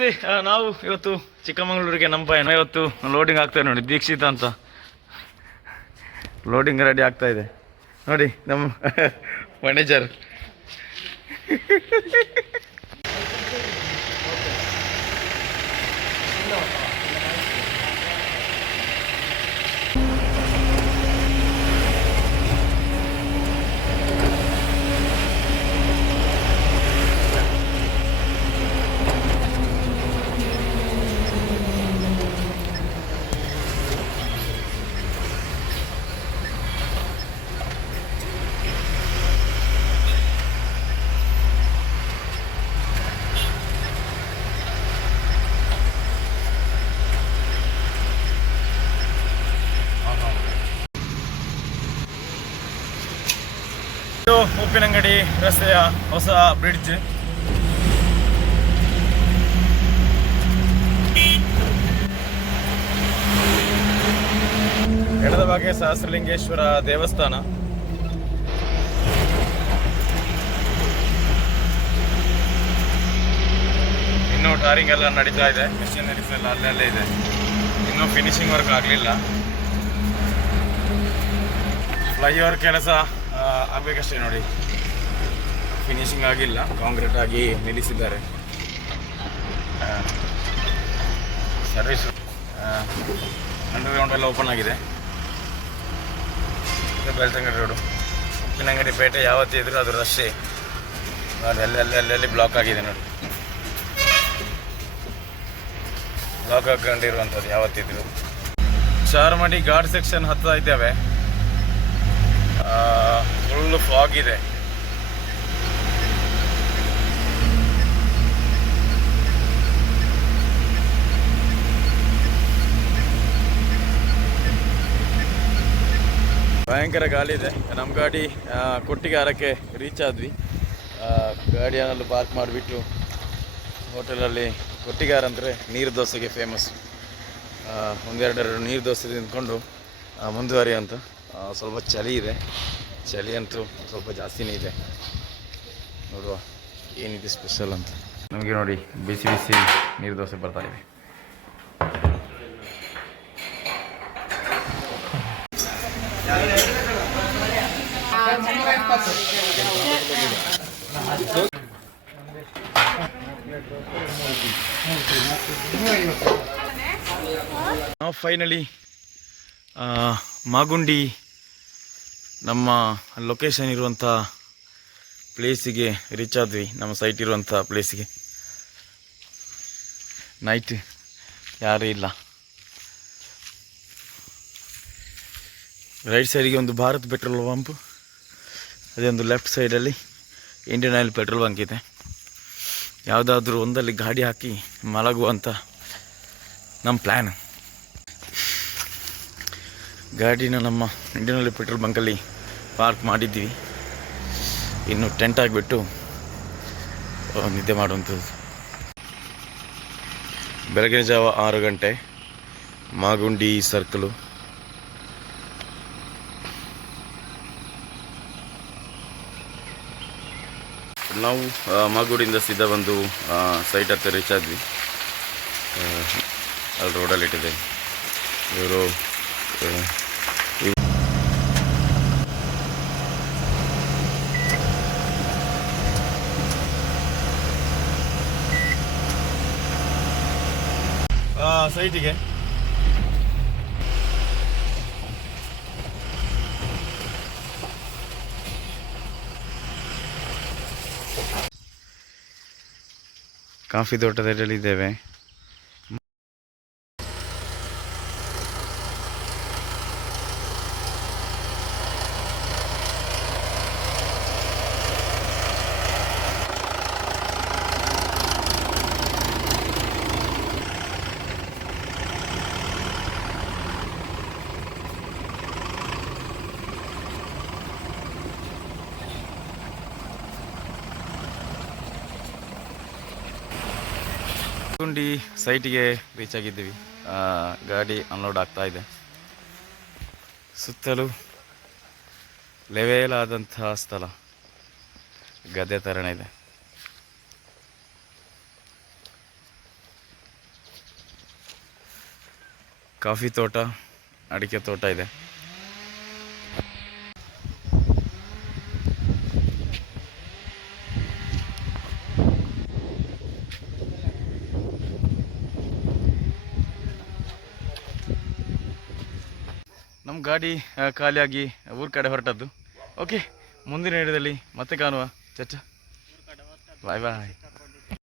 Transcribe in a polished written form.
ನಮಸ್ತೆ. ನಾವು ಇವತ್ತು ಚಿಕ್ಕಮಗಳೂರಿಗೆ ನಮ್ಮ ಪಯಣ. ಇವತ್ತು ಲೋಡಿಂಗ್ ಆಗ್ತಾ ಇದೆ ನೋಡಿ, ದೀಕ್ಷಿತ ಅಂತ ಲೋಡಿಂಗ್ ರೆಡಿ ಆಗ್ತಾ ಇದೆ ನೋಡಿ ನಮ್ಮ ಮ್ಯಾನೇಜರ್. ಉಪ್ಪಿನಂಗಡಿ ರಸ್ತೆಯ ಹೊಸ ಬ್ರಿಡ್ಜ್. ಎಡದ ಭಾಗ ಸಹಸ್ರಲಿಂಗೇಶ್ವರ ದೇವಸ್ಥಾನ. ಇನ್ನೂ ಟಾರಿಂಗ್ ಎಲ್ಲ ನಡೀತಾ ಇದೆ, ಮಿಷನರೀಸ್ ಎಲ್ಲ ಅಲ್ಲೇ ಇದೆ, ಇನ್ನೂ ಫಿನಿಶಿಂಗ್ ವರ್ಕ್ ಆಗಲಿಲ್ಲ. ಫ್ಲೈಓವರ್ ಕೆಲಸ ಆಗಬೇಕಷ್ಟೇ ನೋಡಿ, ಫಿನಿಶಿಂಗ್ ಆಗಿಲ್ಲ, ಕಾಂಕ್ರೀಟ್ ಆಗಿ ನಿಲ್ಲಿಸಿದ್ದಾರೆ. ಸರ್ವಿಸ್ ಅಂಡರ್ಗ್ರೌಂಡ್ ಎಲ್ಲ ಓಪನ್ ಆಗಿದೆ. ಇದು ಬೆಳ್ತಂಗಡಿ ರೋಡು, ಉಪ್ಪಿನಂಗಡಿ ಪೇಟೆ ಯಾವತ್ತಿದ್ರು ಅದು ರಶ್ಶೇ ನೋಡಿ. ಅಲ್ಲೆಲ್ಲಿ ಬ್ಲಾಕ್ ಆಗಿದೆ ನೋಡಿ, ಬ್ಲಾಕ್ ಹಾಕೊಂಡಿರುವಂಥದ್ದು ಯಾವತ್ತಿದ್ರು. ಚಾರ್ಮಡಿ ಘಾಟ್ ಸೆಕ್ಷನ್ ಹತ್ತಾ ಇದ್ದೇವೆ. ಫುಲ್ ಫಾಗ್ ಇದೆ. ಭಯಂಕರ ಗಾಳಿ ಇದೆ. ನಮ್ಮ ಗಾಡಿ ಕೊಟ್ಟಿಗಾರಕ್ಕೆ ರೀಚ್ ಆದ್ವಿ. ಗಾಡಿಯನ್ನೆಲ್ಲ ಪಾರ್ಕ್ ಮಾಡಿಬಿಟ್ಟು ಹೋಟೆಲಲ್ಲಿ, ಕೊಟ್ಟಿಗಾರ ಅಂದರೆ ನೀರು ದೋಸೆಗೆ ಫೇಮಸ್. ಒಂದೆರಡು ನೀರು ದೋಸೆ ತಿಂದ್ಕೊಂಡು ಮುಂದುವರಿ ಅಂತ. ಸ್ವಲ್ಪ ಚಳಿ ಇದೆ, ಚಳಿ ಅಂತೂ ಸ್ವಲ್ಪ ಜಾಸ್ತಿನೇ ಇದೆ. ನೋಡುವ ಏನಿದೆ ಸ್ಪೆಷಲ್ ಅಂತ. ನಮಗೆ ನೋಡಿ ಬಿಸಿ ಬಿಸಿ ನೀರು ದೋಸೆ ಬರ್ತಾ ಇದೆ. ನಾವು ಫೈನಲಿ ಮಾಗುಂಡಿ ನಮ್ಮ ಲೊಕೇಶನ್ ಇರುವಂಥ ಪ್ಲೇಸಿಗೆ ರೀಚ್ ಆದ್ವಿ. ನಮ್ಮ ಸೈಟ್ ಇರುವಂಥ ಪ್ಲೇಸಿಗೆ. ನೈಟ್ ಯಾರೂ ಇಲ್ಲ. ರೈಟ್ ಸೈಡಿಗೆ ಒಂದು ಭಾರತ್ ಪೆಟ್ರೋಲ್ ಪಂಪ್, ಅದೇ ಒಂದು ಲೆಫ್ಟ್ ಸೈಡಲ್ಲಿ ಇಂಡಿಯನ್ ಆಯಿಲ್ ಪೆಟ್ರೋಲ್ ಬಂಕ್ ಇದೆ. ಯಾವುದಾದ್ರೂ ಒಂದಲ್ಲಿ ಗಾಡಿ ಹಾಕಿ ಮಲಗುವಂಥ ನಮ್ಮ ಪ್ಲ್ಯಾನ್. ಗಾಡಿನ ನಮ್ಮ ಇಂಡಿಯನ್ ಆಯಿಲ್ ಪೆಟ್ರೋಲ್ ಬಂಕಲ್ಲಿ ಪಾರ್ಕ್ ಮಾಡಿದ್ದೀವಿ. ಇನ್ನು ಟೆಂಟ್ ಆಗಿಬಿಟ್ಟು ನಿದ್ದೆ ಮಾಡುವಂಥದ್ದು. ಬೆಳಗಿನ ಜಾವ 6 ಗಂಟೆ, ಮಾಗುಂಡಿ ಸರ್ಕಲು. ನಾವು ಮಾಗುಡಿಯಿಂದ ಸೀದಾ ಬಂದು ಸೈಟ್ ಹತ್ತಿರ ರೀಚ್ ಆದ್ವಿ. ಅಲ್ಲಿ ರೋಡಲ್ಲಿ ಇಟ್ಟಿದೆ ಇವರು. ಸೈಟಿಗೆ ಕಾಫಿ ತೋಟದಲ್ಲಿದ್ದೇವೆ. ಗುಂಡಿ ಸೈಟಿಗೆ ರೀಚ್ ಆಗಿದ್ದೀವಿ. ಗಾಡಿ ಅನ್ಲೋಡ್ ಆಗ್ತಾ ಇದೆ. ಸುತ್ತಲೂ ಲೆವೆಲಾದಂತಹ ಸ್ಥಳ, ಗದ್ದೆ ಥರನೇ ಇದೆ. ಕಾಫಿ ತೋಟ, ಅಡಿಕೆ ತೋಟ ಇದೆ. ನಮ್ಮ ಗಾಡಿ ಖಾಲಿಯಾಗಿ ಊರ ಕಡೆ ಹೊರಟದ್ದು. ಓಕೆ, ಮುಂದಿನ ಹಿಡಿದಲ್ಲಿ ಮತ್ತೆ ಕಾಣುವ. ಚಚ್ಚ, ಬಾಯ್ ಬಾಯ್.